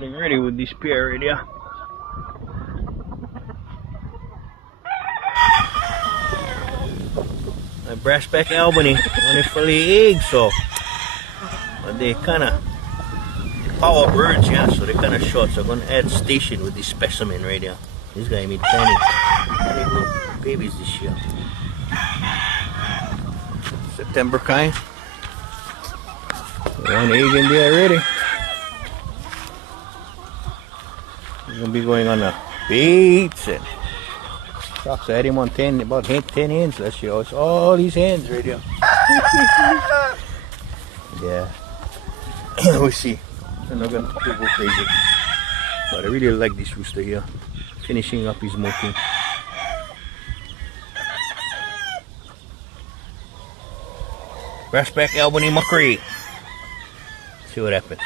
Getting ready with this pair right here. My brassback Albany, only for the eggs, so but they kind of power birds, yeah, so they kind of short. So I'm gonna add station with this specimen right here. This guy made tiny little babies this year. September kind. One egg in there already. He's gonna be going on a baits and stuff. So I had him on about 10 hens last year. It's all these hens right here. Yeah. We'll see. I'm not gonna go crazy. But I really like this rooster here. Finishing up his molting. Brassback Albany McRae. See what happens.